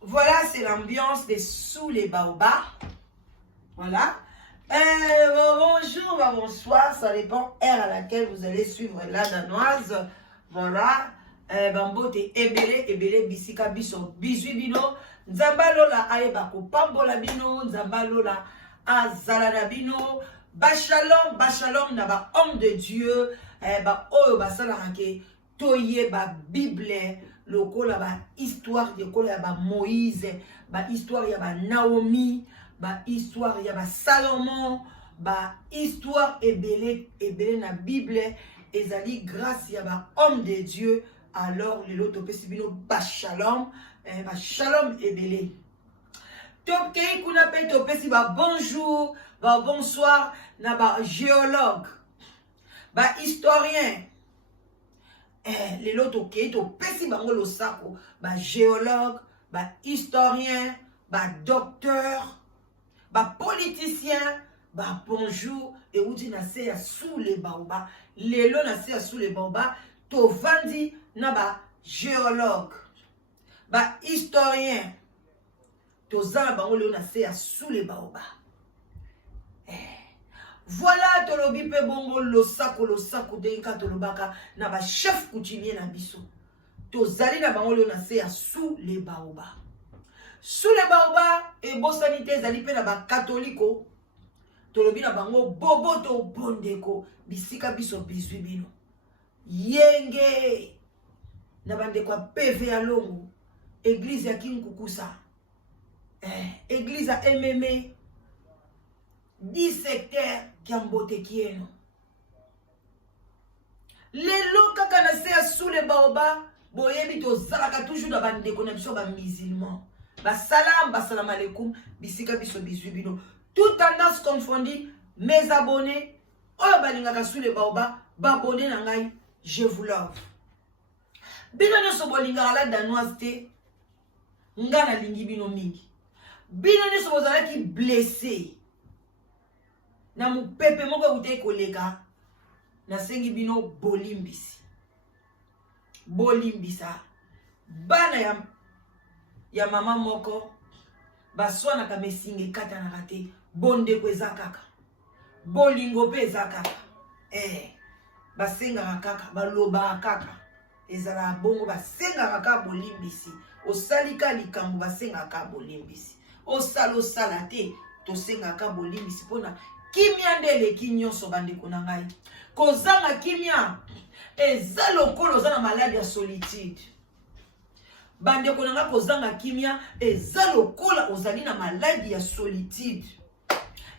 Voilà, c'est l'ambiance des sous les baobabs. Voilà. Bonjour, bonsoir, ça dépend heure à laquelle vous allez suivre la danoise. Voilà. Bambote ebele bisika biso bizwi bino nzambalola ayeba ko pambola bino nzambalola azala na bino Bachalom na ba homme de Dieu ba oyo basalaka ke toye ba Bible lokola ba histoire de kola ba Moïse ba histoire ya ba Naomi ba histoire ya ba Salomon ba histoire ebele na Bible ezali grâce ya ba homme de Dieu. Alors les loto pesibino Bachalom Bachalom ebele tokei kuna pe to pesi ba bonjour ba bonsoir na ba géologue ba historien les loto kei to pesi bango lo sako ba géologue ba historien ba docteur ba politicien ba bonjour et outi na se ya sous les baobabs lelo na se ya sous les baobabs to vandi na ba géologue ba historien to zala bango lelo na se ya sous les baobabs. Voilà tolobi pe bongo lo sako denka tolobaka na ba chef coutumier na biso to zali na bango lelo na se ya sous les baobabs. Sous les baobabs et bosanité zali pe na ba katoliko tolobi na bango bobo to bondeko bisika biso bizwi bino yenge na bande kwa PV ya longo église ya Kinkukusa église ya MM 10 secteurs Kiambote kieno lelo kaka na se ya sous les baobabs boyebi to zalaka toujours na bande ko na biso ba musulman ba salam alaikum bisika biso bizwi bino tout tendance confondue. Mes abonnés oyo balingaka sous les baobabs babonné na ngai je vous love. Bino nyoso bolingaka la danoise te nga na lingi bino mingi. Bino nyoso bozalaki blessé na mupepe moko ute koleka na sengi bino bolimbisi. Bolimbisa bana ya mama moko baswana ka mesinge kata na rate bonde kweza kaka bolingo peza kaka basenga kaka baloba kaka ezala bongo basenga kaka bolimbisi osalika likambo basenga kaka bolimbisi osala te to senga kaka bolimbisi pona kimia ndele kinyonso bande kuna ngai kozanga kimia eza lokolo za na maladi ya solitude bande kuna nga kozanga kimia eza lokola ozali na maladi ya solitude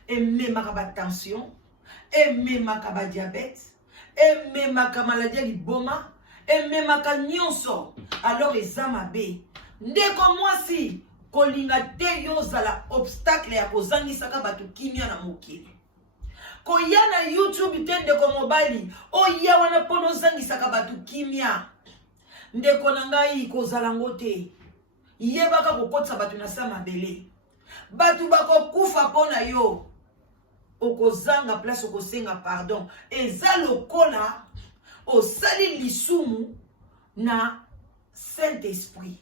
ememaka ba tension ememaka ba diabète ememaka maladie ya liboma ememaka nyonso alors eza mabe ndeko mwasi kolinga te yo zala obstacle ya kozangisaka bato kimia na mokili. Koya na YouTube te ndeko mobali oya wana mpo nozangisaka bato kimia. Ndeko na ngai kozala ngo te. Yebaka kokotisa bato na sa mabele. Bato bakokufa mpo na yo. Okozanga place okosenga pardon. Eza lokola osali lisumu na Saint-Esprit.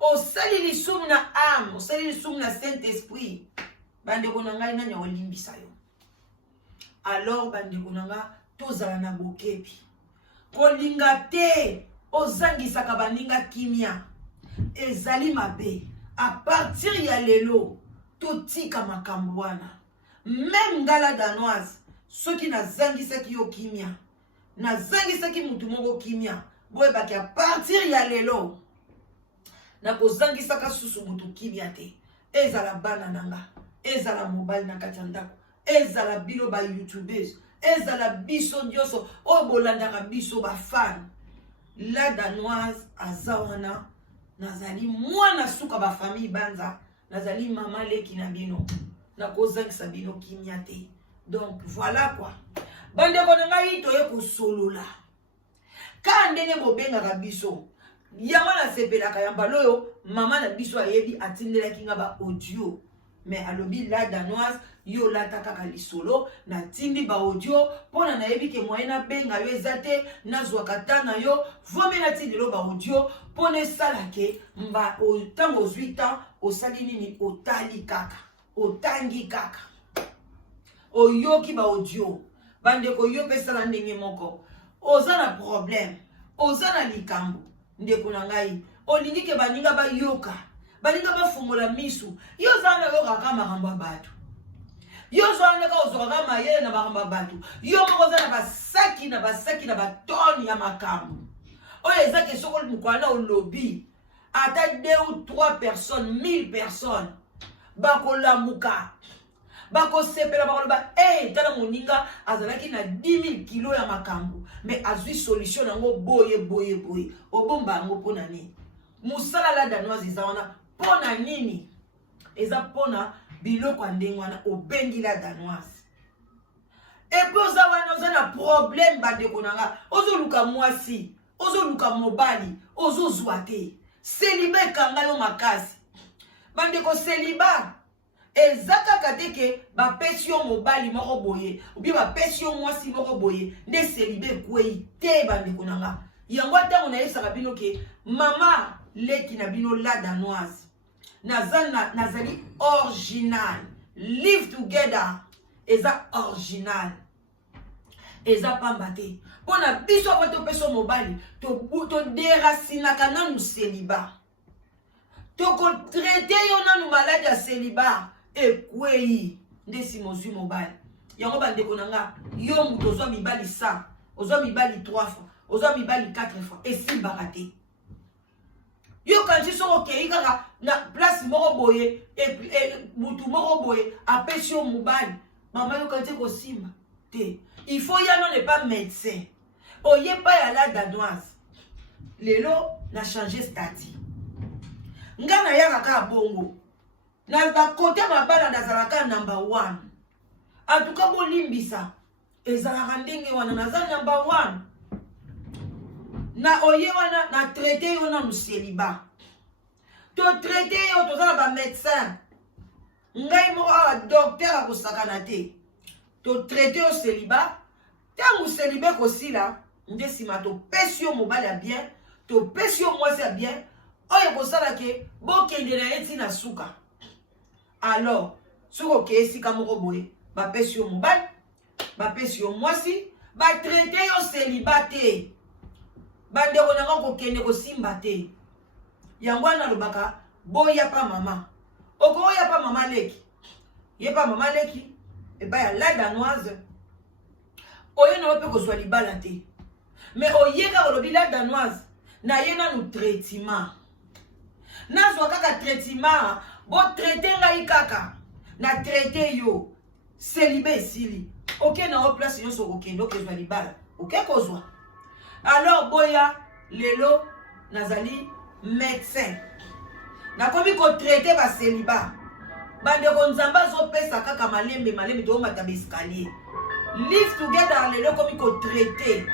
Osali lisumu na âme, osali lisumu na Saint-Esprit. Bandeko na ngai nani olimbisa yo. Alors bandeko na nga tozala na bokepi. Kolinga te ozangisaka baninga kimia. Ezali mabe. A partir ya lelo totika makambo wana. Même ngala danoise soki nazangisaki yo kimia. Nazangisaki mutu moko kimia. Boye baki a partir ya lelo na kozangisaka susu mutu kimia te. Ezala bana nanga, ezala mobile na kati ya ndako, ezala bino ba youtubers, ezala biso ndioso oyo bolandaka biso ba fan. La danoise azawana nazali mwana suka ba famille banza, nazali mama leki na bino, na kozangisa bino kimia te. Donc voilà quoi. Bandeko na ngai toye kosolola. Ka ndenge bobengaka biso yama na sepelaka ya baloyo mama na biso ayebi atindelaki nga ba audio. Mais alobi la danoise yo lataka ka lisolo na tindi ba audio pona na yebi ke moyen na benga yo ezate na zwaka na yo vome na tindi lo ba audio pone salake mba otango 8 ans osali nini otali kaka otangi kaka oyoki ba audio. Bandeko yo pesa na ndenge moko oza na problème oza na likambo ndeko na ngai olingi ke baninga ba yoka baninga ba fungola misu yo zana yo kaka makambo bato yo zana ka ozoka mayele na makambo bato yo moko za na basaki na batoni ya makambo oyo ezake soko mukwana au lobby ata 2 ou 3 personnes 1000 personnes bakolamuka bakosepela bakoloba tala moninga azalaki na 10 000 kilo ya makambo mais azwi solution nango boye obomba yango pona nini. Musala la danoise eza wana pona nini? Eza pona biloko ndenge wana obengi la danoise. Et puis oza wana oza na problème bandeko nanga ozoluka mwasi ozoluka mobali ozozwa te célibat kanga yo makasi bandeko célibat ezaka kateke ba pesio mobali moko boye obi ba pesio mwasi moko boye nde célibat kwei te bandeko nanga. Yango tango na yesaka bino ke mama leki na bino la danoise nazali original live together eza original eza pambate pona biso apoto peso mobali to déracinaka nanu célibat to ko traiter yo nanu malade ya célibat ekwei nde simozwi mobali. Yango bandeko nanga yo muto ozwa mibali 100 ozwa mibali 3 fois ozwa mibali 4 fois esimbaka te. Yo kanji soko kei kaka na place moko boye mutu moko boye apesi yo mobali mama yo kanji kosimba te. Il faut y aller n'est pas médecin. Oye pas ya la danoise. Lelo na changer statut. Nga na yaka ka bongo. Na ba côté mabala nazalaka number 1. En tout cas bo limbisa. Ezalaka ndenge wana naza number 1. Na oye wana na traité yo na célibat. To traité yo to za ba médecin. Ngai mo docteur akosakana te. To traité au célibat, tango célibat kosila, nde sima to pesio mobali ya bien, to pesio mwasi ya bien, oyo kosala ke bokende na yeti na suka. Alors, suko ke esika moko boye, ba pesio mobali, ba pesio mwasi, ba traité au célibat te. Bandeko nanga kokende kosimba te. Yango na lobaka boya pa mama. Oko oya pa mama leki. Ye pa mama leki. Et bien, la danoise, oye na wape kozwa libala te. Mais oye ka olobi la danoise, na ye na nou traitement. Na zwa kaka traitement, bo traité ngai kaka, na traité yo, célibat esili. Ok na o place yo so okendo kozwa libala. Ok kozwa. Alors boya lelo nazali médecin. Na komi ko traiter ba célibat. Bande ko nzamba zo pesa kaka malembe to mata escalier. Live together lelo komi ko traiter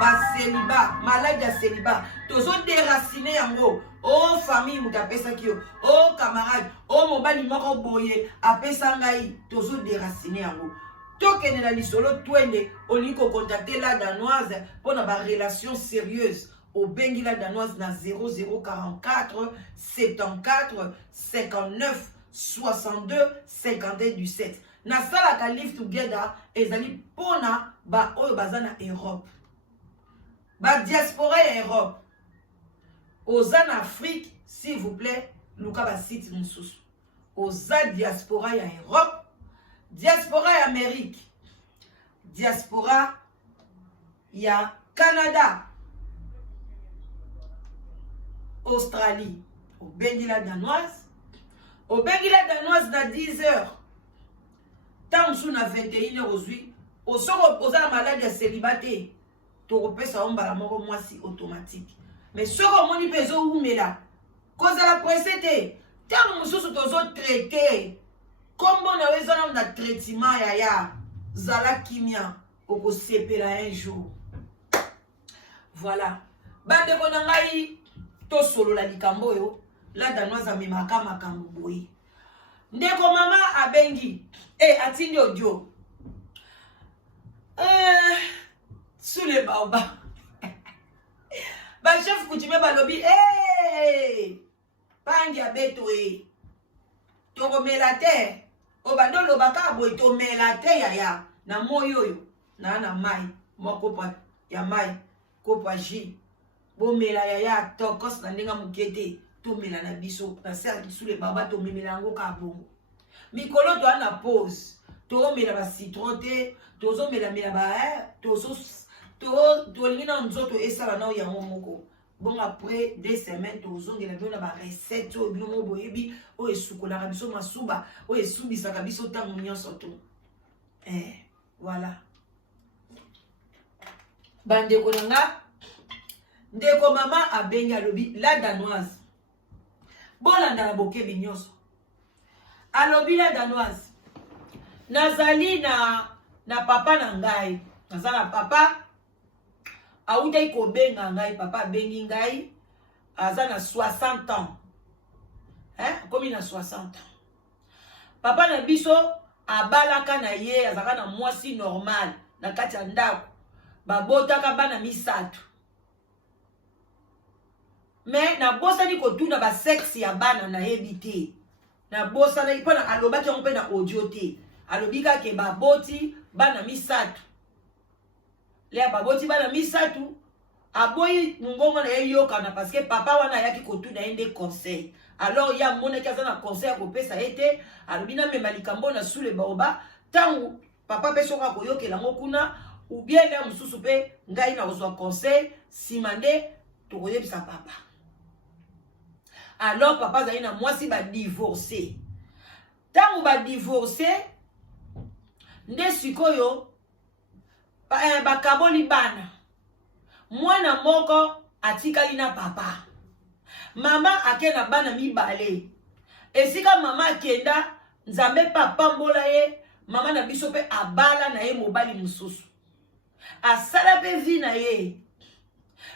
ba célibat, maladie ya célibat. Tozo déraciner yango. Oh famille muta pesa kio. Oh camarade, oh mobali moko boye apesa ngai tozo déraciner yango. Tokene na lisolo twende oliko contacter la danoise pour na ba relation sérieuse. Au bengi la danoise na 0044 74 59 62 51 17. Na sala ka live together ezali pona ba oyo bazana Europe. Ba diaspora ya Europe. Oza na Afrique, s'il vous plaît, luka ba site mususu. Oza diaspora ya Europe, diaspora ya Amérique, diaspora ya Canada, Australie. Au bengi la danoise. Au bengi la danoise na 10h. Tant sous na 21h aujourd'hui. Au sort opposé à malade ya célibataire. To repesa ombala moko mwasi automatique. Mais ce que mon ipezo oumela. Cause la pressete. Tant mususu tozo traiter. Comme on a besoin d'un traitement ya zala kimia. Oko sepela un jour. Voilà. Bande konangai. To solo la likambo yo. La danoise a memaka makambo boy. Ndeko mama abengi. Atindi audio. Sous les baobabs. Ba chef coutumier balobi. Pangi abeto Toko melate. Obando lobaka boy to melate ya. Na moyo yo. Na mai. Moko pa ya mai. Kopa ji. Bo mela ya tokos na ndinga mukete. To mela na biso. Na serre sous les baba to mela ngo ka bongo. Mikolo to ana pause. To mela ba citron te. Tozo mela ba tozo to lingina nzoto esala na ya moko. Bon après 2 semaines tozo ngela dona ba recette o bino boyebi o esukola ka biso masuba o esubisa ka biso tango nyonso to. Voilà. Bande konanga ndeko mama abenga lobi la danoise. Bolanda na bokebi nyonso. Alobi la danoise. Nazali na papa na ngai. Nazala papa auta iko benga ngai papa bengi ngai azana 60 ans. Comme il a 60 ans. Papa na biso abalaka na ye azaka na mwasi normal na kati ya ndako. Babotaka bana misatu. Mais na bosa ni kotuna ba sexe ya bana na yebite. Na bosa na ipona alobaki on pe na audio te. Alobika ke baboti bana misatu. Lea baboti bana misatu. Aboyi ngongo na yoka na parce que papa wana yaki kotuna ende conseil. Alors ya mona kaza na conseil ko pesa ete alobina me malikambo na sous le baoba tangu papa pesoka koyoke la ngokuna ou bien na mususu pe ngai na ozwa conseil simande to koyebisa papa. Alors papa zali na mwasi ba divorcer. Tangu ba divorcer nde sikoyo ba kaboli bana. Mwana moko atikali na papa. Mama akena bana mibale. Esika mama akenda nzambe papa mbola ye mama na biso pe abala na ye mobali mususu. Asala pe vi na ye.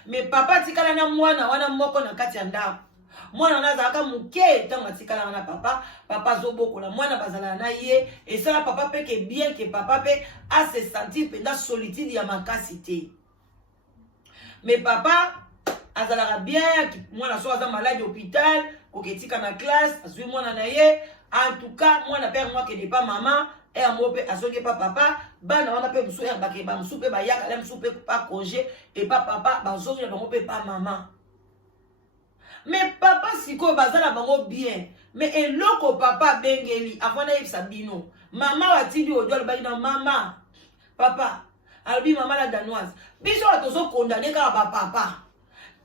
Me papa tikala na mwana wana moko na kati ya ndako. Mwana nazaka muke tanga tikala na papa, papa zobokola mwana bazala na ye et ça papa pe ke bien que papa pe a se sentir pendant solitude ya makasi te. Mais papa azala bien mwana so aza malade hôpital, koketika na classe, azui mwana na ye, en tout cas mwana père moi que n'est pas maman et moi pe azoke pas papa, bana wana pe musu ya bakeba musu pe bayaka la musu pe pas congé et pas papa bazoke na pe pas maman. Mais papa siko bazala bango bien. Mais eloko papa bengeli afana yebisa bino. Mama watindi odwa lobaki na mama. Papa, albi mama la danoise. Biso atozo condamner ka ba papa.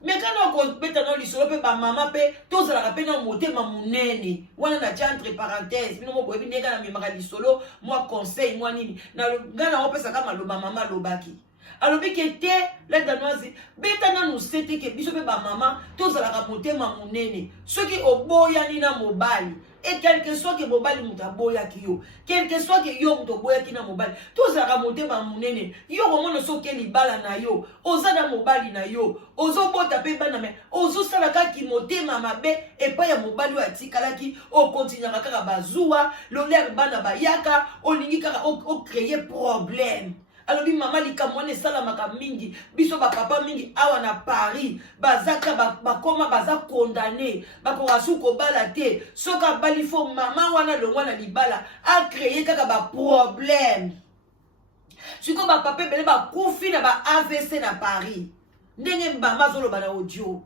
Mais quand on beta no lisolo pe ba mama pe tozala ka pe na motema munene. Wana na cha entre parenthèses, bino mo boyebi neka na memaka lisolo, moi conseil moi nini. Na ngana opesa ka maloba mama lobaki. Alors, que te, la danoise, betana nous sete que biso ba maman, tous à la raconter ma monene. Ceux qui au boya ni na mobile. Et quel que soit que mobile muta boya ki yo. Quel que soit que yo muta boya ki na mobile. Tous à la raconter ma monene. Yo au moins so ke libala na yo. Oza na mobile na yo. Ozo bota pe bana me. Ozo salaka ki mote mama be. Et pas ya mobile wa tikala ki. O continue kaka bazua. L'olaire bana bayaka. O lingi kaka o créer problème. Alors bi maman li kamone sala maka mingi biso ba papa mingi awa na Paris bazaka ba koma baza condamné ba ko rasuko bala te soka bali fo maman wana longwa na libala a créer kaka ba problème siko ba papa bele ba kufi na ba AVC na Paris ndenge mbamba zolo bana audio.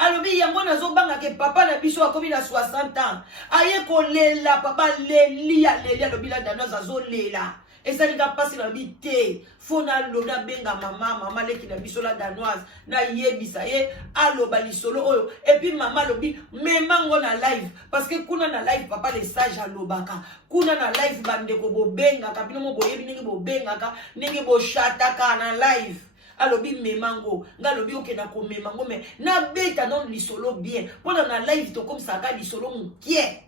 Alors bi yango nazo banga ke papa na biso akomi na 60 ans aye ko lela papa lelia lobi la danoise azo lela. Et ça n'est pas passé dans l'habité. Faut na loda benga maman leki na biso la danoise. Na yebisa ye. Alo bali solo oyo. Et puis maman lobi. Memango na live. Parce que kuna na live papa les sages alo baka. Kuna na live bande ko bo benga. Kapino mo bo yebi nenge bo benga ka. Nenge bo shataka na live. Alobi memango. Nga lobi oke na ko memango. Mais na beta non li solo bien. Pona na live to comme ça ka li solo moukie.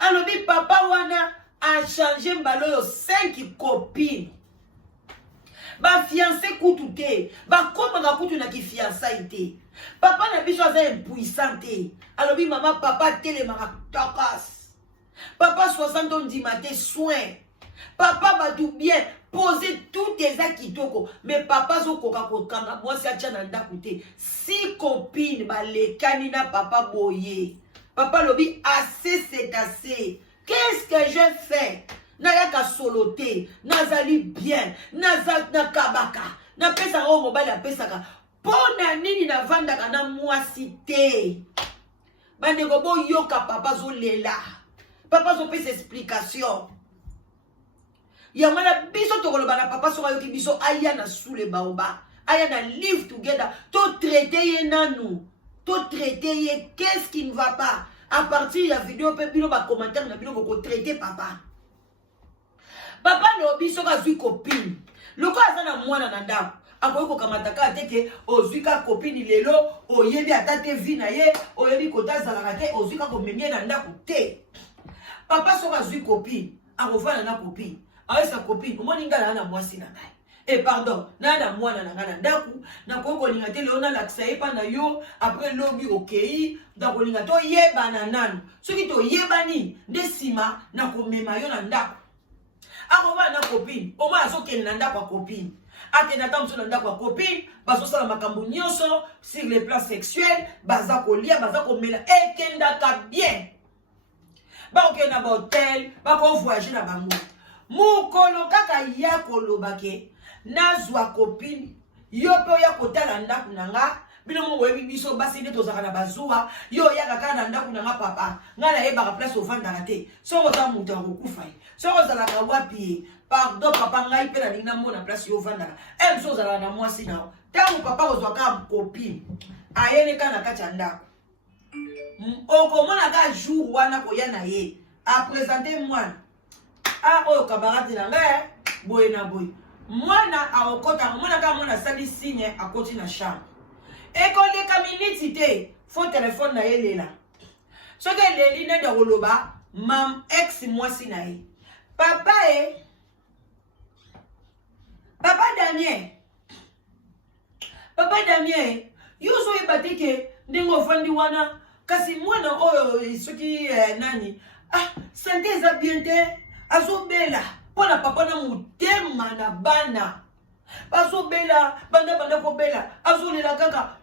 Alobi papa wana. A changé mbalo 5 copines. Ba fiancé koutoute. Ba koma ga koutou na ki fiançaïté. Papa na biso aza impuissante. Alors bi maman papa tele mara takas. Papa 60 ans di matin soin. Papa ba tout bien poser tous tes akitoko. Mais papa zo koka kokanga moi si atia na ndakoute. 6 copines ba le kanina papa boye. Papa lobi assez c'est assez. Qu'est-ce que je fais? Nayaka soloté, nazali bien, nazal na kabaka, na pesa o mobile apesaka. Pona nini na vandaka na mwasité. Bande gobo yoka papa zo lela. Papa zo pesa explication. Yamana biso tokoloba na papa so yoki biso aya na sous le baoba. Aya na live together. To traiter ye nanou. To traiter ye qu'est-ce qui ne va pas? À partir de la vidéo, peut bilo ba commentaire na bilo ko traiter papa. Papa no biso ka zui copine. Loko azana mwana na ndako. Akoyi ko kamataka ateke ozui ka copine lelo, oyebi atate vi na ye, oyebi kota zalaka te, ozui ka ko memie na ndako te. Papa so ka zui copine, akofana na copine. Awe sa copine, omoni ngala na mwasi na ngai. Et pardon, nana mwana na ngana ndaku na koko linga te leona la ksaepa na yo après lobi okei ndako linga to yeba na nanu soki to yebani desima na komema yo na ndaku akova na copine oma azokende na ndako copine akenda tamso na ndako copine baso sala makambo nyonso sur le plan sexuel baza kolia baza komela ekenda ka bien ba okenda ba hotel ba ko voyager na bango mukolo kaka ya kolobake nazwa copine yo pe ya kotala ndaku nanga bino mo webi biso basi nde tozaka na bazua yo ya kaka na ndaku nanga papa ngala yeba ka place ovanda te so ko ta muta ko kufa so ko zala ka wapi pardon papa ngai pe na linga mo na place yo vanda so zala na mwasi nao tangu papa ko zwa ka copine ayene kana kacha ndaku okomona ka jour wana ko ya na ye a présenter moi oyo camarade na ngai boye na boye mwana aokota mwana ka mwana sali signe akoti na chambre ekoleka minute te fo téléphone na ye lela soki eleli nde koloba mam ex mwasi na ye papa Damien yo so yeba te ke ndenge ofandi wana kasi mwana oyo soki nani santé eza bien te azobela pona papa na mutema na bana bazobela banda kobela azolela kaka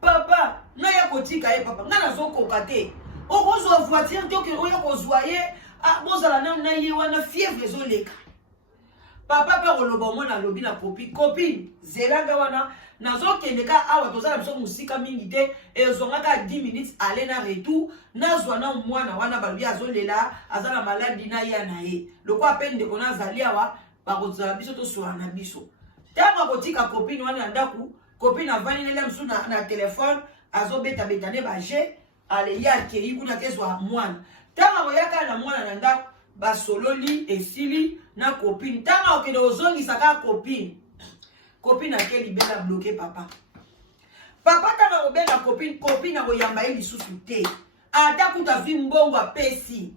papa na ya kotika ye papa nga nazokoka te okozwa voiture te oya kozwa ye bozala na ye wana fièvre ezoleka papa pe koloba omwana alobi na copine zelanga wana nazokende ka awa tozala biso musika mingi te ezongaka 10 minutes aller na retour nazwa na mwana wana balobi azolela azala maladi na ya na ye loko apende kona azali awa bakozala biso toswala na biso tanga kotika copine wana ndaku copine avani nele msu na telefone azobeta ne baje ale ya ke ikuna kezwa mwana tanga koyaka na mwana na ndaku ba sololi esili na copine tanga okende ozongisa ka copine copine ake libela bloqué papa tanga obenga copine akoyamba ye lisusu te ata kuta vi mbongo apesi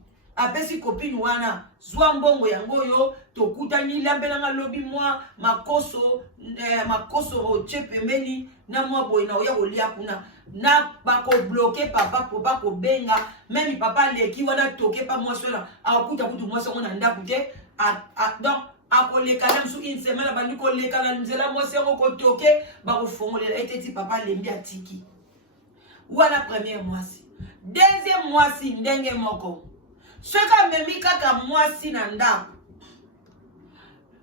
copine wana zwa mbongo yango yo tokutani lambelanga lobi mwa makoso oche pembeni na mwa boye na oya kolia kuna na bako bloqué papa po bako benga même papa leki wana toke pa mwa sola akuta kutu mwa songo na ndaku te donc akoleka na msu une semaine bandi koleka na nzela mwa songo ko toke bako fongolela eteti papa lembi atiki wana premier mwasi deuxième mwasi ndenge moko soka memi kaka mwasi na ndaku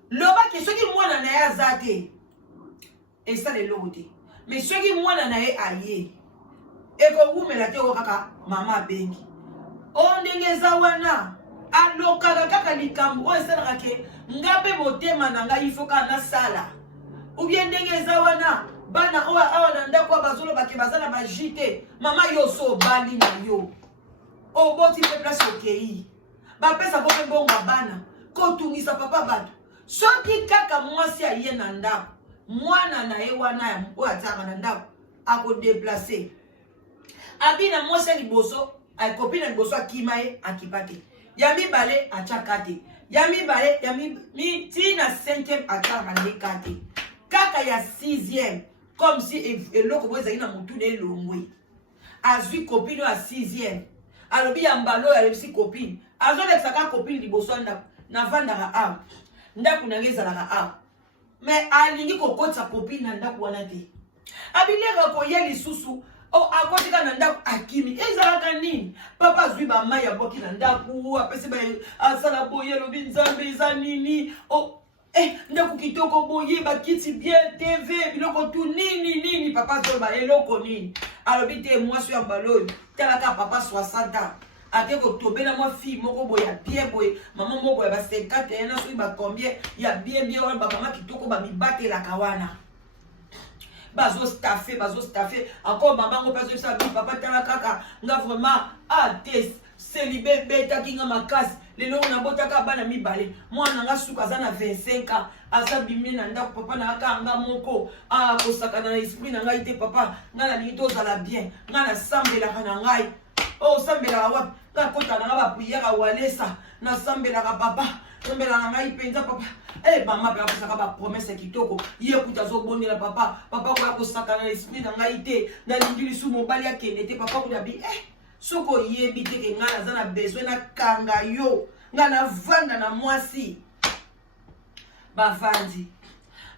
loba ke soki mwana na ya zate esa le lote mais soki mwana na ye aye eko wumela te kaka mama bengi ondenge za wana alokaka kaka likambo o esalaka ke ngabe motema na ngai ifoka na sala ou bien ndenge za wana bana owa awa na ndako bazolo bake bazana bajite mama yo so bali na yo oboti pe place okei bapesa ko pe bonga bana ko tungisa papa bato soki kaka mwasi aye na ndako mwana na ye wana ya mpo atanga na ndako ako déplacer abina mwasi liboso ay copine liboso akima ye akipate ya mibale achakate ya mibale ya mi tina 5e atanga ndekate kaka ya 6e comme si eloko boza ina mutu ne longwe azwi copine à 6e alobi ya mbalo ya lepsi copine azolekisa ka copine liboso na vandaka a ndaku na ngezalaka a mais alingi kokotisa copine na ndaku wana te abileka koye lisusu o akotika na ndaku akimi ezalaka nini papa azwi bama ya boki na ndaku apesi ba asala boye lobi nzambe eza nini o ndaku kitoko boye bakiti bien TV biloko tu nini papa zoba eloko nini alobi te mwasi ya mbaloyo talaka papa 60 ans ate ko tobela mwa fille moko boye ya bien boye maman moko ya ba 50 ans soki ba combien ya bien wana ba mama kitoko ba mibatelaka wana bazo staffer encore maman ngo paso sa bi papa tala kaka nga vraiment tes célibé beta kinga makasi lelo na botaka bana mibale mwana nga suka za na 25 ans asa bimbi na ndako papa na kanga moko kosaka na esprit na ngai te papa nga na lingi tozala bien nga na sambelaka na ngai sambelaka wapi nga kota na nga bapriere walesa na sambelaka papa sambelaka ngai mpenza papa mama pe akosaka bapromese kitoko ye kuta azobondela papa koya kosaka na esprit na ngai te nalingi lisu mobali akende te papa kuta bi soko oyebi te ke nga naza na besoin nakanga yo nga navanda na mwasi bavandi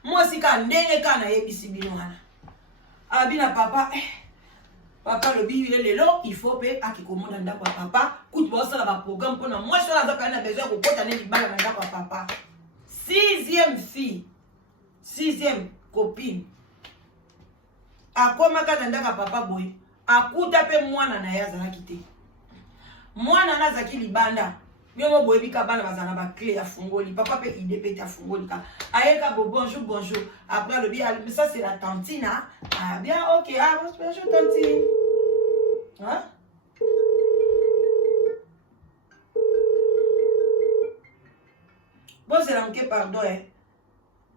mwasi ka ndenge ka nayebisi bino wana abi na papa papa lobi lelo il faut pe akikomona ndako ya papa kutu baosala baprogramme mpona mwasi wana aza pene na besoin ya kokota ne libala na ndako ya papa 6e fille 6e copine akomaka na ndako ya papa boye akuta pe mwana na ye azalaki te mwana na azalaki libanda biongo boyebika bana bazala ba clé ya fungoli papa pe ide pe ta fungoli ka ayeka bo bonjour après le bien mais ça c'est la tantine ah bien OK bonjour tantine hein bozela mke pardon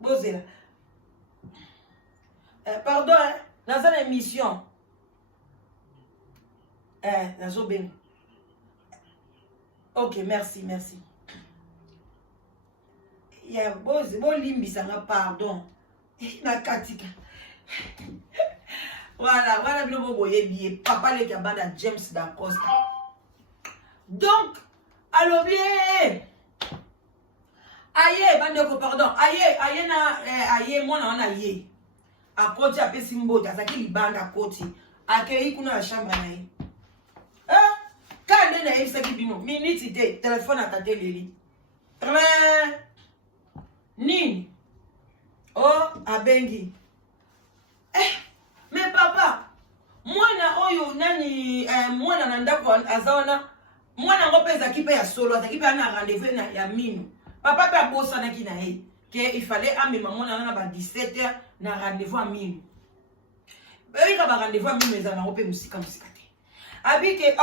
bozela pardon dans une émission nazo ben OK merci ya bo limbisa nga pardon na katika voilà bilo boyebi papa le kabanda James da Costa donc alors bien aye bandeko pardon aye na aye mwana wana aye akoti apesi mbota azaki libanda akoti akei kuna na chambre na ye kande na yebisaki bino minute te telefone atateleli nini abengi mais papa mwana oyo nani mwana na ndako aza wana mwana ngo pe ezaki pe ya solo azaki pe na rendez-vous ya mino papa pe abosanaki na ye ke il fallait amema mwana na ba 17h na rendez-vous à mino ka ba rendez-vous à mino ezana ngo pe musika te abike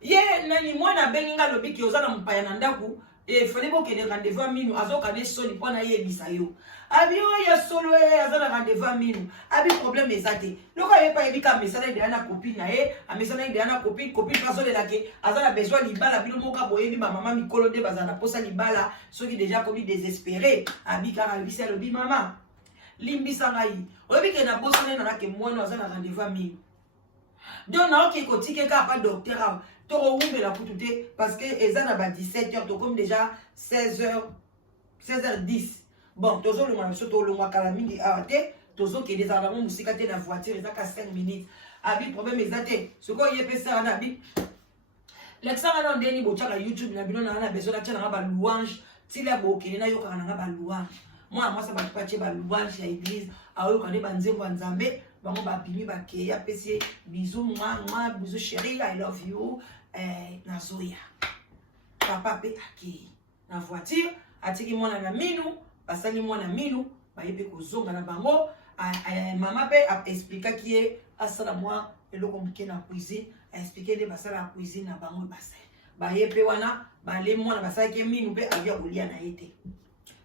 ye nani mwana bengi nga lobi ki ozana mpaya na ndaku et il fallait que les rendez-vous à minu azo kane soni pona yebisa yo abi o ya solo azana rendez-vous à minu abi problème ezate loko yepa yebika mesana de ana copine na ye a mesana de ana copine paso de la ke azana besoin libala bino moka boyebi ba maman mikolo de bazana posa libala soki déjà comme désespéré abi kara bisi lobi maman limbisa ngai oyebi ke na bosane na ke mwana azana rendez-vous à minu donc na oki kotike ka pas docteur Toro la poutouté parce que ils en a 17h, comme déjà 16h, 16h10. Bon, toujours le mois, surtout le mois calamine arrêté, toujours qui est des armes musicatés dans la voiture, ils ont qu'à 5 minutes. Abi problème exacté. Ce qu'on y a fait ça en abi. L'exemple on deni bocha YouTube na bino na besoin de na ba louange, ti la boké na yo ka na ba louange. Moi ça va pas ba louange à l'église, a yo ka ne ba nzembo nzambe, bango ba bimi ba ke ya pesi bisous moi bisous chérie, I love you. Nazoya papa pe aki na voiture atiki mwana na minu basali mwana minu bayepe kozonga na bango mama pe a expliquer qui est asala moi eloko mke na cuisine a expliquer de basala la cuisine na bango basala bayepe wana bale mwana basala ke minu pe avia kolia na yete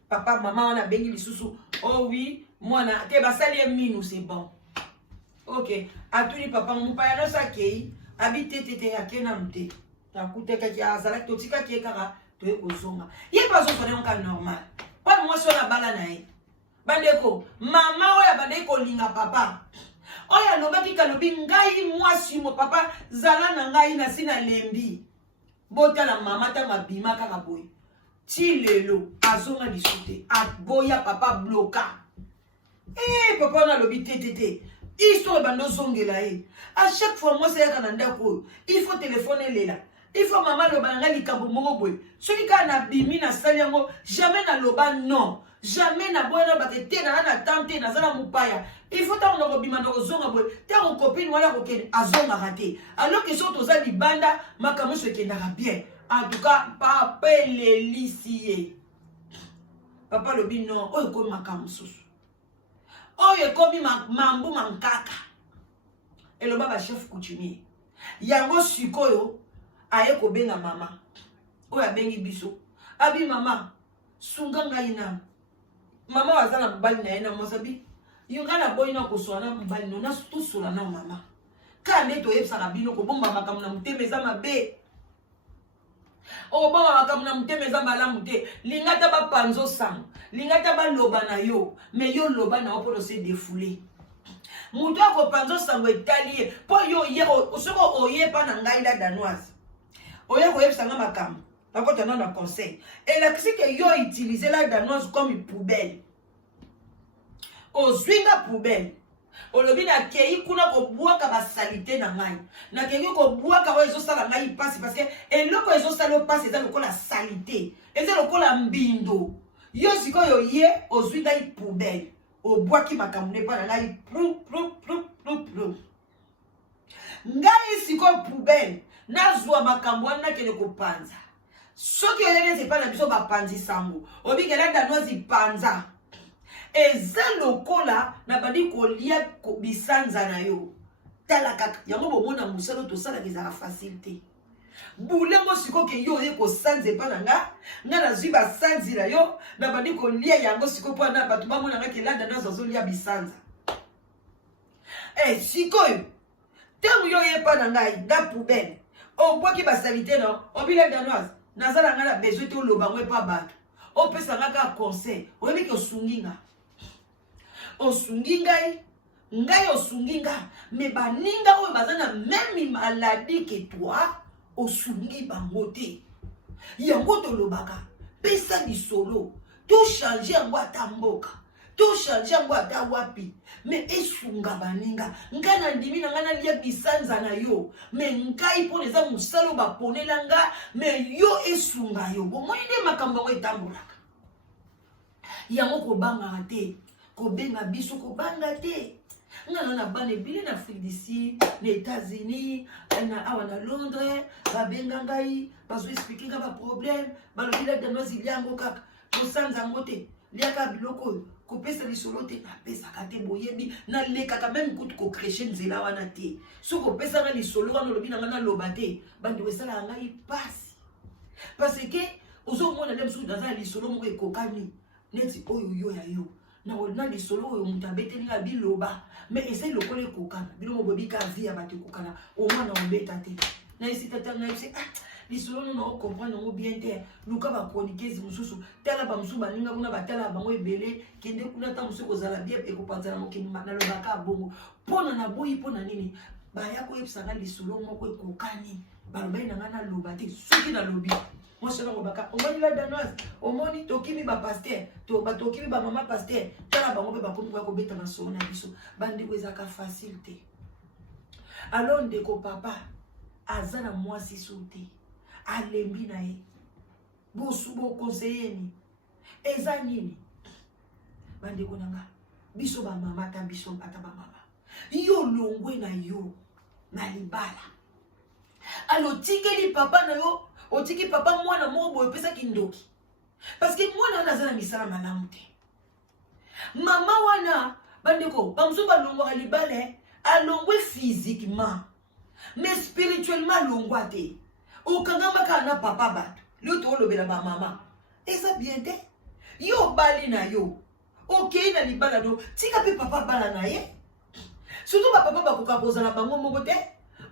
papa mama wana bengi lisusu oh oui mwana ke basali minu c'est bon ok atuli papa mupa ya no sakei habite tete akena mte takuteka ki azala totika ki ekaka to ekozonga ye bazo fane nka normal pas moi sur la bala na ye bandeko mama oya bandeko linga papa oya lobaki kalobi ngai mwasi mo papa zala na ngai na sina lembi bota la mama ta mabima kaka boy ti lelo azonga lisute aboya papa bloka papa na lobi tete histoire bando zongela ye à chaque fois moi c'est quand ndako il faut téléphoner lela il faut maman le banga likambo moko boy celui qui na bimi na saliango jamais na loba non jamais na boya ba te na tante na zala mupaya il faut ta on bima na zonga boy ta on copine wala ko ken azonga raté alors que surtout za libanda makamu se ken na bien en tout cas papa le lisier papa le bin non o ko makamu susu oye komi mambu mankaka eloba ba chef coutumier yango sikoyo aye ko benga mama oya bengi biso abi mama sunga ngai na mama wazala mbali na yena mosabi yunga na boy na ko sona mbali no na tout sola na mama ka ne to yebsa ka bino ko bomba makamu na mutemeza mabe o bomba makamu na mutemeza malamu te lingata ba panzo sang lingata ba loba na yo mais yo loba na opo se défouler muto ko panzo sango italie po yo ye o soko oye pa na ngai la danoise oye ko yebsa nga makamu bakota na conseil et la que yo utiliser la danoise comme une poubelle o zwinga poubelle olobi na kei kuna ko buaka ba salité na ngai na kei ko buaka ko ezo sala ngai passe parce que eloko ezo sala passe eza lokola salité eza lokola mbindo yo sikoyo ye ozwi ngai poubelle obwaki makambo ne pa na ngai plou ngai sikoyo poubelle nazwa makambo wana kene kopanza soki oyene se pa na biso bapanzi sango obikela danozi panza eza lokola na bandi kolia bisanza na yo tala kaka yango bomona musalo tosala ezala facilité bulengo siko ke yo ye ko sanze pa nga na zwi ba sanzi na yo na bandi kolia yango siko pa na batu bamona nga kelanda na zozo lia bisanza sikoyo temu yo ye pa na ngai nga poubelle o boki ba salité no obile danoise nazala nga na besoin to loba ngwe pa bato o pesa nga ka conseil o yebi ke osunginga ngai osunginga me baninga oyo bazana même maladie que toi osungi bango te yango tolobaka pesa lisolo to changer yango ata mboka to changer yango ata wapi me esunga baninga ngai na ndimi na ngai nalia bisanza na yo me ngai mpo eza mosalo baponela nga me yo esunga yo bomoi nde makambo yango etambolaka yango kobangaka te kobenga biso kobanga te ngana na bana ebile na Afrique d'ici na États-Unis na awa na Londres babenga ngai bazo expliquer nga ba problème balobi la danoise iliango kaka mosanza yango te liaka biloko oyo kopesa lisolo te napesaka te boyebi nalekaka même kutu kokreche nzela wana te soki opesaka lisolo wana olobi na nga naloba te bandeko esalaka ngai pasi parce que ozo mona dem su daza lisolo mo ekokani neti oyo yo ya yo na lisolo oyo mutabete ninga biloba mais essaye lokole ekokana bino mo bobika vie ya bato ekokana au moins na obeta te na isi tata na isi lisolo no comprendre ngo bien te luka ba chroniqueuse mususu tala ba mususu baninga kuna batala bango ebele kende kuna ta mususu kozala bien ekopanzana mo kinuma na lobaka bongo pona na boyi pona nini ba ya ko epsanga lisolo moko ekokani balobai na ngana loba te soki na lobi moi je vais baka omoni la danoise omoni tokimi ba pasteur to ba tokimi ba mama pasteur tala bango be ba komi ko beta na sona biso bandi ko ezaka facile te alors ndeko papa azana mwasi sote alembi na ye bosubo conseiller eza nini bandi ko nanga biso ba mama ta biso ata ba mama yo longwe na yo na libala alo tikeli papa na yo otiki papa mwana mobo epesa kindoki parce que mwana wana azana misala malamu te mama wana bandeko bamso balongwa libale alongwe physiquement mais spirituellement alongwa te okangama kana papa bato leo tolobela ba mama eza bien te yo bali na yo okay na libala do tika pe papa bala na ye surtout ba papa bakoka kozala bango moko te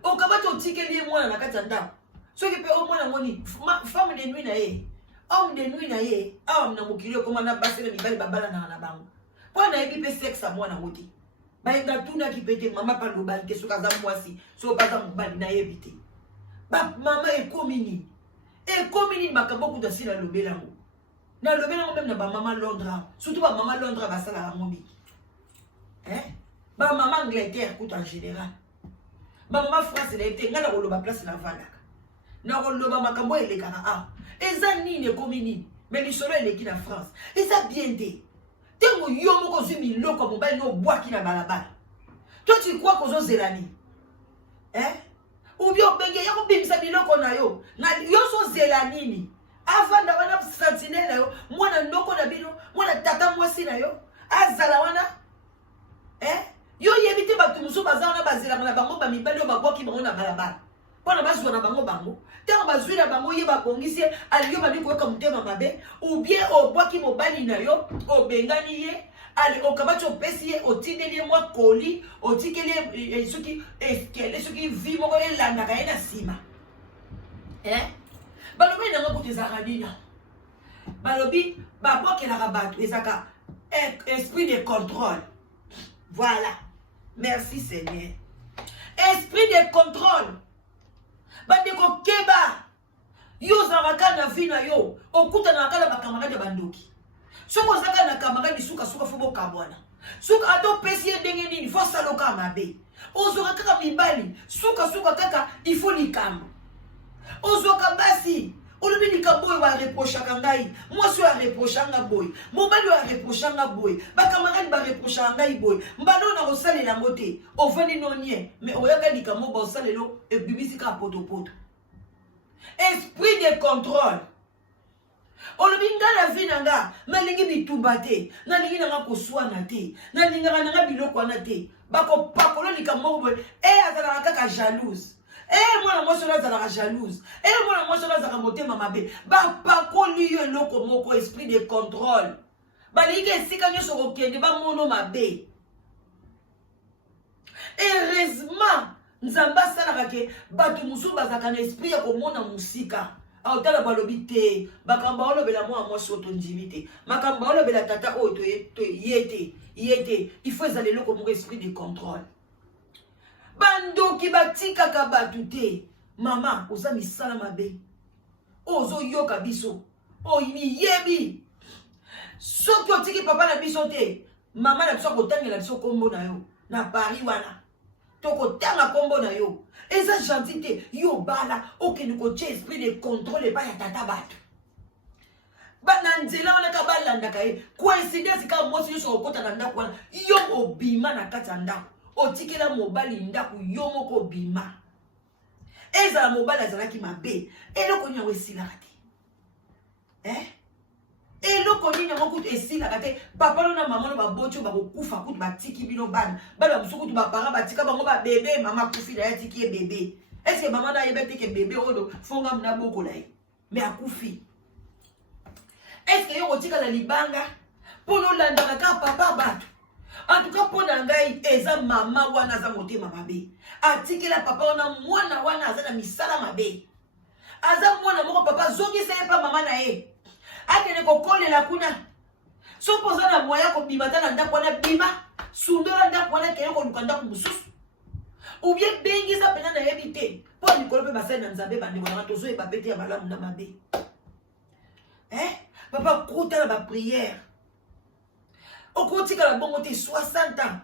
okabata otikeli mwana na kati ya ndako soki pe o mwana ngoni femme de nuit na ye homme de nuit na ye homme na mokili ko mana basela mibali babala na bango pona yebi pe sexe mwana ngoti bayenga tuna kipete mama pa lobali ke soka za mwasi so baza mobali na yebi te ba mama ekomi nini makambo kuta sila lobela ngo na lobela ngo même na ba mama Londres surtout ba mama Londres basala la mobi ba mama Angleterre kuta en général ba mama France na ete ngala ko loba place na vandaka na ko loba makambo elekana eza nini ekomi nini mais lisolo eleki na France eza bien te tengo yo moko zumi loko mobali no bwaki na balabala toi tu crois que zo zelani ou bien obenge ya ko bimisa biloko na yo so zelani ni avanda wana sentinelle na yo mwana ndoko na bino mwana tata mwasi na yo azala wana yo yebite bato muso bazana bazela na bango ba mibali yo babwaki bango na balabala pona bazwa na bango tango bazwi na bango ye bakongisi aliyo bani koyoka mutema mabe ou bien obwaki mobali na yo obengani ye ali okabati opesi ye otindeli ye mwa koli otikeli soki eskele soki vi moko elandaka ye na nsima balobi nango kutu ezalaka nina balobi babwakelaka bato ezaka esprit de contrôle. Voilà, merci Seigneur. Esprit de contrôle. Bandeko keba yo zalaka na vie na yo okuta na kala bakamarade bandoki soko zaka na kamarade suka fubo kabwana suka ato pesi ndenge nini fo saloka mabe ozoka kaka mibali suka kaka il faut likambo ozoka basi olobi likambo wa reprochaka ngai mwasi wa reprochanga boy mobali wa reprochanga boy bakamarade ba reprochanga ngai boy mbano na kosalela ngote ofani nonie mais oyaka likambo ba osalelo e bibisika poto esprit de contrôle olobi ngala vie nanga nalingi bitumba te nalingi nanga koswana te nalingaka nanga biloko wana te bakopakolo likambo boy azalaka kaka jalouse mwana mwasi oyo azalaka jalouse mwana mwasi oyo azalaka motema mabe bapakoli yo eloko moko esprit de contrôle balingi esika nyonso kokende bamono mabe heureusement nzambe asalaka ke bato mosusu bazalaka na esprit ya komona mosika aotala balobi te makambo aolobela mwana mwasi oyo tondimi te makambo aolobela tata oyo ye te il faut ezala eloko moko esprit de contrôle bandoki batikaka bato te mama oza misala mabe ozoyoka biso omiyebi soki otiki papa na biso te mama na biso akotangela biso kombo na yo na Paris wana tokotanga kombo na yo eza gentil te yo bala okende kotia esprit de contrôle epai ya tata bato bana nzela wana ka balandaka ye coïncidence ka mwasi nyonso okota na ndako wana yo obima na kati ya ndako otikela mobali ndako yo moko obima ezala mobali azalaki mabe eloko nyango esilaka te eloko nini yango kutu esilaka te papa no na mama no baboti oyo bakokufa kutu batiki bino bana mosusu kutu bapara batika bango babebe mama akufi na ye atiki ye bebe eske mama na yebe teke bebe oyo fonga mna bokola ye me akufi Est-ce que yo tika la libanga pour nous landaka ka papa bato? En tout cas pour ngai eza mama wana za motema mabe. Atikela papa wana mwana wana aza na misala mabe. Aza mwana moko papa zongi se pa mama na ye. Akene ko kolela kuna. So poza na moya ko bimata na ndako na bima. Sundora ndako wana kene ko lukanda ko mususu. Ou bien bengi sa pena na yebite. Po nikolo pe basana nzambe bande wana tozo e papete ya malamu na mabe. Papa kouta na ba prière. Okotika la bongo te 60 ans.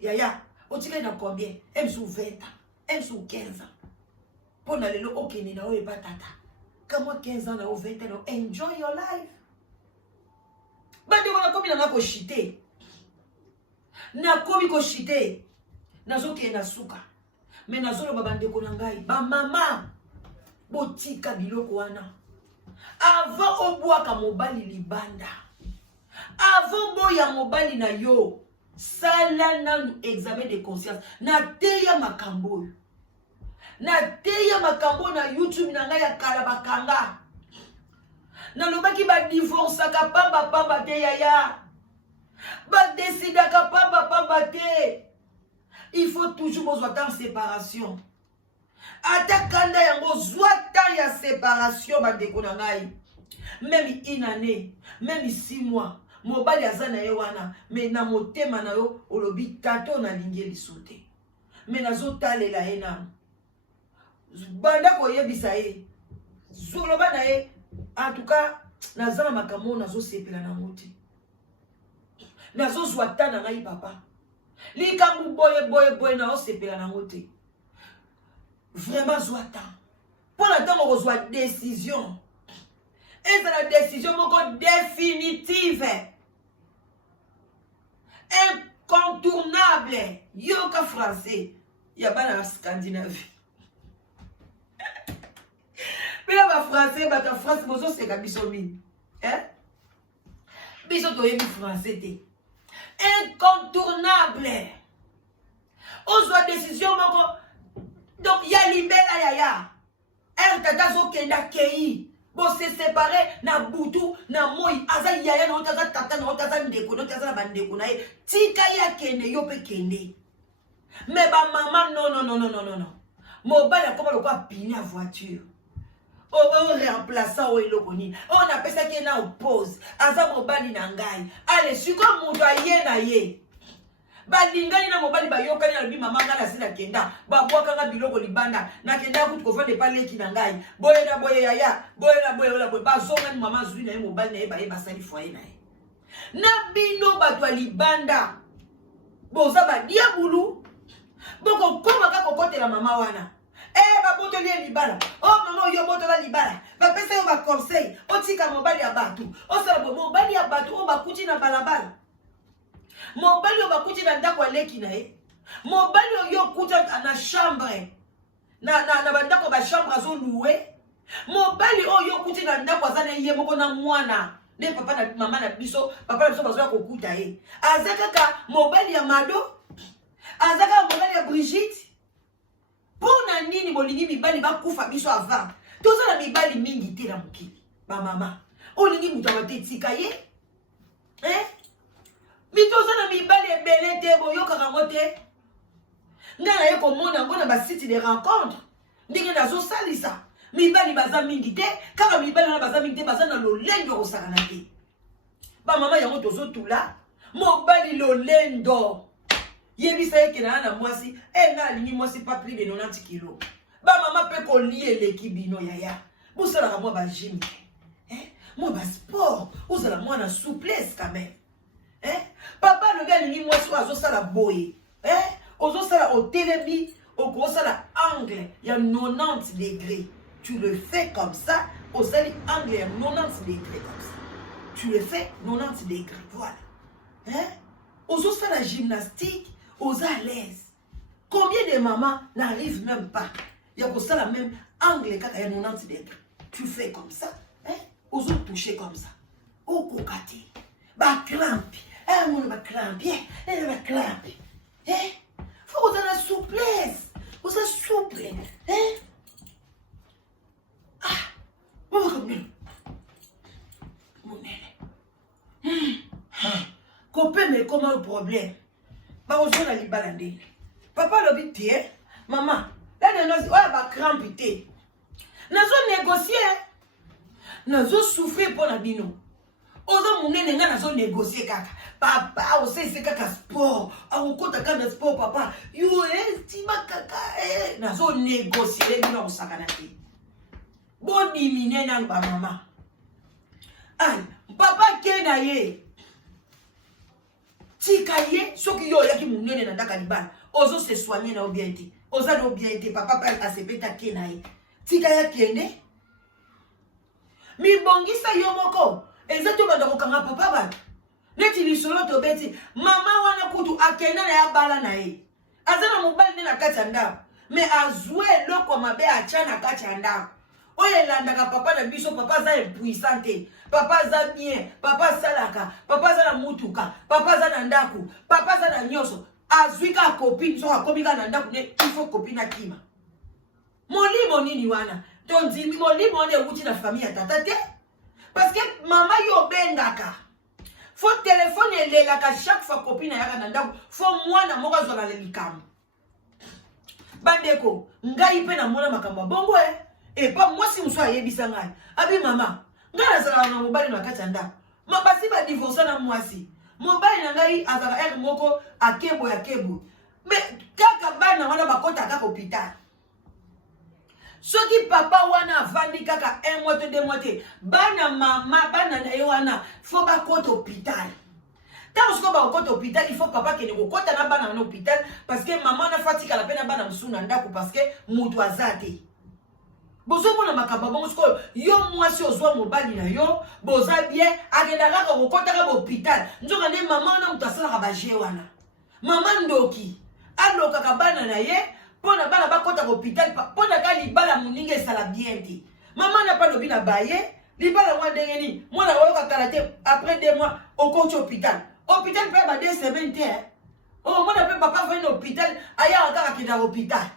Yaya, otika na combien? M sous 20 ans, M sous 15 ans. Pour na lelo okeni na oye batata. Kama 15 ans na o 20 ans, enjoy your life. Bande wana komi na ko shite. Na komi ko shite. Nazo ke na suka. Mais nazo lo babande ko na ngai. Ba mama botika biloko wana. Avant obwaka mobali libanda. Avant boya mobali na yo. Sala nanu examen de conscience. Na teya makambo. Na teya makambo na YouTube na ngai ya kala bakanga. Na lobaki ba divorce ka pamba te yaya. Ba décida ka pamba te. Il faut toujours besoin en séparation. Ata kanda yango zwata ya séparation ba deko na ngai. Même une année, même 6 mois. Mobali azana ye wana, mais na motema na yo olobi tato na lingi bisote. Mais nazo talela ye na. Banda ko yebisa ye. Zoloba na ye, en tout cas, nazana makambo nazo sepela na moti. Nazo zwata na ngai papa. Likambu boye na o sepela na moti. Vraiment zwata. Pour la temps on reçoit décision. Et c'est la décision définitive. Incontournable. Yoka français. Yaba na Scandinavie. Mais là, français, la France, bozo c'est ka bisomi. Hein? Biso to yebi français te. Incontournable. Ozo décision moko. Donc ya libela yaya. Tata zo kenda kei. Bon se séparer na butu na moi aza yaya na otaza tata na otaza ndeko na otaza na bandeko na ye tika ya kende yo pe kende. Mais ba maman non. Mobile akoma lokwa pini a voiture. On remplaça o elokoni. On appelle ça qui na oppose. Aza mobile na ngai. Allez, siko mutu aye na ye. Balingani na mobali bayokani na bi mama ngala sina kenda babwaka nga biloko libanda na kenda kutu kofande paleki na ngai boye na boye yaya boye na boye bazonga ni mama zui na ye mobali na ye baye basali foyer na ye na bino bato libanda boza ba diabulu boko koma ka kokotela mama wana babotoli ye libala mama yo botola libala bapesa yo ba conseil otika mobali ya batu osala mobali ya batu o bakuti na balabala. Mobali yo bakuti na ndako aleki na ye. Mobali yo kuta na chambre. Na bandako ba chambre azo louer. Mobali yo kuti na ndako azana ye moko na mwana. Ne papa na mama na biso, papa na biso bazo ko kuta ye. Azaka ka mobali ya Mado. Azaka mobali ya Brigitte. Pona nini bolingi mibali bakufa biso avant. Toza na mibali mingi te na mokili. Ba mama. Olingi mutu abate tika ye. Mitoza na mibali ebele te boyoka kango te. Ngana ye komona ngona ba site de rencontre. Ndenge nazo salisa. Mibali baza mingi te, kaka mibali na baza mingi te baza na lolendo kosakana te. Ba mama yango tozo tula, mobali lolendo. Yebisa yeke na mwasi, nga alingi mwasi pas plus de 90 kilos. Ba mama pe ko lié l'équipe yaya. Bosala ka mwa ba gym. Moi ba sport, osala mwa na souplesse quand même. Papa le gars ni moi soit azo sala boye. Ozo sala au télémi, au gros sala angle, il y a 90 degrés. Tu le fais comme ça, au sali angle, il y a 90 degrés comme ça. Tu le fais 90 degrés, voilà. Ozo sala gymnastique, ozo à l'aise. Combien de mamans n'arrivent même pas? Il y a pour ça la même angle, il y a 90 degrés. Tu fais comme ça, ozo toucher comme ça. Au kokati, ba crampe. Mon ba crampe, ba crampe. Faut que la souplesse, vous êtes souple, Copain, mais comment le problème? Bah, on joue la libalande. Papa l'a dit, maman, là, on a crampé. Nous avons négocié. Nous avons souffert pour la bino. Nous avons négocié, kaka. Papa, on sait c'est kaka sport. On compte kaka sport, papa. Yo, estima kaka. Nous avons négocié. Nous avons sakanaki. Bon, diminuer dans ma maman. Aïe, papa, kenaye. Tikaye, ceux qui ont yaki mounene na dakalibal. Ozo se soigner na obienti. Oza na obienti. Papa père a se beta kenaye. Tikaya kende. Mi bongisa yomoko. Exactement banda kokanga papa ba. Neti lisolo to beti. Mama wana kutu akenda na ya bala na ye. Azana mobali na kati ya ndako. Mais azwe loko mabe achana kati ya ndako. Oye landaka papa na biso papa za impuissante. Papa za bien, papa salaka, papa za na mutuka, papa za na ndaku, papa za na nyoso. Azwika copine so akomika na ndaku ne il faut copine akima. Molimo nini wana? Tonzi molimo ne uti na famille tata te. Parce que mama yo bengaka. Faut téléphone lelaka chaque fois copine yaka na ndaku. Faut mwana moko zo na likambo. Bandeko, ngai pe na mona makamba bongo et pas moi si mso ayebisa ngai. Abi mama, ngai azala na mobali na kati ya ndako. Mabasi ba divorce na mwasi. Mobali na ngai azala er moko akebo ya kebo. Mais kaka bana wana bakota kaka hôpital. Soki papa wana avandi kaka 1 mois to 2 mois te. Bana mama bana na yo wana faut bakota hôpital. Tant que ba okota hôpital, il faut papa ke ne kokota na bana na hôpital parce que maman na fatika la pena bana msuna ndako parce que mutu azate. Bozo mona makamba bongo siko yo mwasi ozwa mobali na yo boza bien agenda kaka kokota ka hôpital nzoka ne mama na mutasala ka baje wana mama ndoki aloka ka bana na ye pona bana bakota hôpital pona ka libala muninga esala bien ti mama na pa lobi na baye libala mwa ndenge ni mwana oyoka karate après 2 mois au coach hôpital pe ba 2 semaines te oh mwana pe papa va au hôpital aya kaka kida hôpital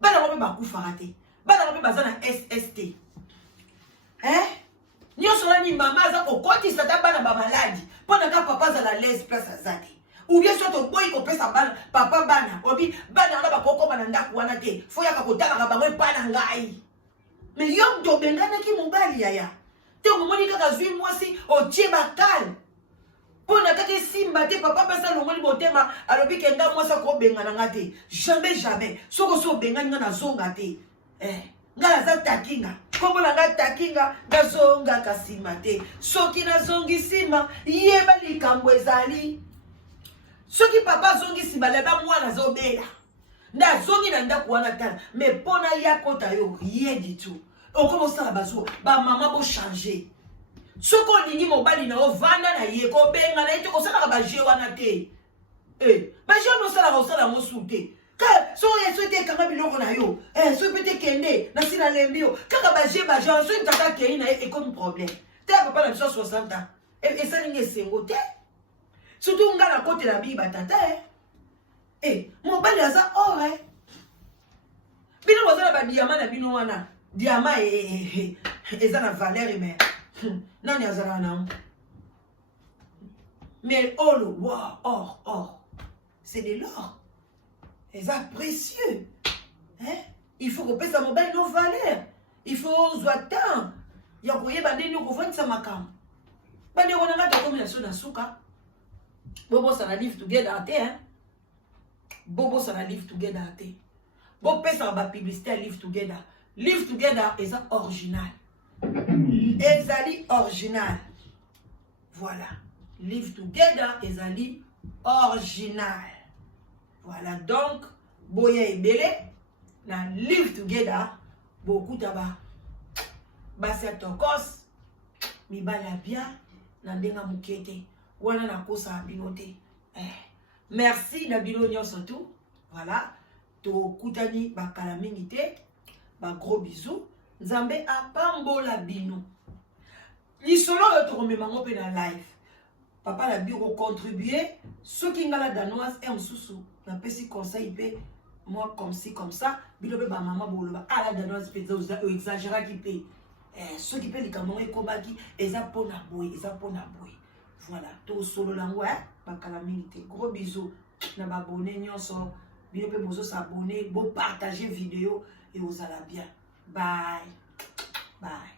bana ko ba kufa raté. Bana ko bazana SST. Nyoso ni mama za ko kotisa ta bana ba maladi. Pona ka papa za la laisse place azate. Ou bien soto boy ko pesa bana papa bana. Obi bana na ba koko bana ndaku wana te. Fo ya ka kotaka ka ba bana ngai. Mais yom do bengana ki mobali yaya. Te ko moni kaka zwi mwasi o tieba kal. Pona kaka simba te papa pesa lo moni botema alobi ke nga mwasa ko bengana ngate. Jamais. Soko so bengana na zonga te. Ngala za takinga kombola nga takinga ngazonga kasima te soki nazongi sima yeba likambo ezali soki papa zongi sima leba mwana zobela nda zongi na ndako wana tala mais pona ya kota yo rien du tout okomosa la bazo ba mama bo changer soko lingi mobali na ovanda na ye ko benga na ite ko sala ba je wana te ba je no sala mo sute ka so ya souhaité kama biloko na yo so peut-être kende na sina lembio kaka ba je so tata ke na e comme problème te papa na 60 ans et ça ninge sengo te surtout ngala côté la biba tata mon bali aza bino wazana ba diamant na bino wana diamant eza na valeur mais nani azala na mais or c'est de l'or. C'est précieux. Il faut que ça mobile nos valeurs. Il faut zoatan. Il y a quoi bande nous qu'on ça makam. Bande on a ta combinaison na suka. Bobo ça la live together Bobo ça la live together Bobo pesa ba publicité live together. Live together est original. Ezali original. Voilà. Live together est original. Voilà, donc, boya et belé, na live together, beaucoup taba. Basia tokos, mi bala bien, na denga mukete, wana na kosa binote. Merci na bino surtout. Voilà, to kutani ba kalamingite, ba gros bisous. Nzambe a pambola bino. Lisolo to rememango pe na live. Papa la bio contribuer, ceux qui ngala danoise et msusu. Na pesi conseil pe moi comme ci comme ça bilobe ba maman boloba ala danoise pe exagérer qui pe ceux qui pe les camons et combat qui eza pona boy Voilà, tout solo lango bakala mingi te. Gros bisous na ba abonné nyonso. Bino pe bozo s'abonner, bo partager vidéo et aux ala bien. Bye. Bye.